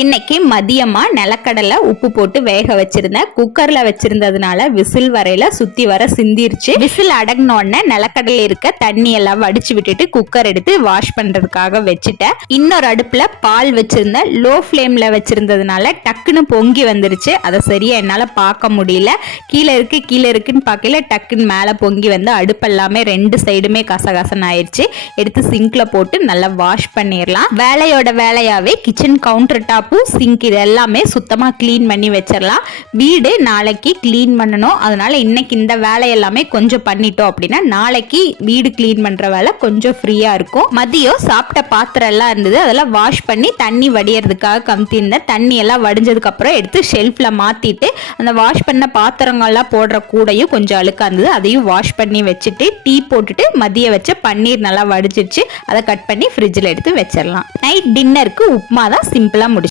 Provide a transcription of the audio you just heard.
இன்னைக்கு மதியமா நிலக்கடலை உப்பு போட்டு வேக வச்சிருந்தேன். குக்கர்ல வச்சிருந்ததுனால விசில் வரையில சுத்தி வர சிந்திருச்சு. விசில் அடங்கின உடனே நிலக்கடலை இருக்க தண்ணி எல்லாம் வடிச்சு விட்டுட்டு குக்கர் எடுத்து வாஷ் பண்றதுக்காக வச்சுட்டேன். இன்னொரு அடுப்புல பால் வச்சிருந்தேன். லோ ஃபிளேம்ல வச்சிருந்ததுனால டக்குன்னு பொங்கி வந்துருச்சு. அதை சரியா என்னால பார்க்க முடியல. கீழே இருக்குன்னு பார்க்கல, டக்குன்னு மேல பொங்கி வந்து அடுப்பெல்லாமே ரெண்டு சைடுமே கசகசன்னு ஆயிடுச்சு. எடுத்து சிங்க்ல போட்டு நல்லா வாஷ் பண்ணிடலாம். வேலையோட வேலையாவே கிச்சன் கவுண்டர் டாப் சிங்க் இது எல்லாமே சுத்தமா கிளீன் பண்ணி வச்சிடலாம். வீடு நாளைக்கு கிளீன் பண்ணணும். அதனால இன்னைக்கு இந்த வேலை எல்லாமே கொஞ்சம் பண்ணிட்டோம் அப்படின்னா நாளைக்கு வீடு கிளீன் பண்ற வேலை கொஞ்சம் ஃப்ரீயா இருக்கும். மதியம் சாப்பிட்ட பாத்திரம் எல்லாம் இருந்தது, அதெல்லாம் வாஷ் பண்ணி தண்ணி வடியறதுக்காக கமுத்தி இருந்தேன். தண்ணி எல்லாம் வடிஞ்சதுக்கு அப்புறம் எடுத்து ஷெல்ஃப்ல மாத்திட்டு அந்த வாஷ் பண்ண பாத்திரங்கள்லாம் போடுற கூடையும் கொஞ்சம் அழுக்கா இருந்தது, அதையும் வாஷ் பண்ணி வச்சுட்டு டீ போட்டுட்டு மதியம் வச்ச பன்னீர் நல்லா வடிச்சிருச்சு. அதை கட் பண்ணி ஃப்ரிட்ஜில் எடுத்து வச்சிடலாம். நைட் டின்னருக்கு உப்புமா தான் சிம்பிளா முடிச்சு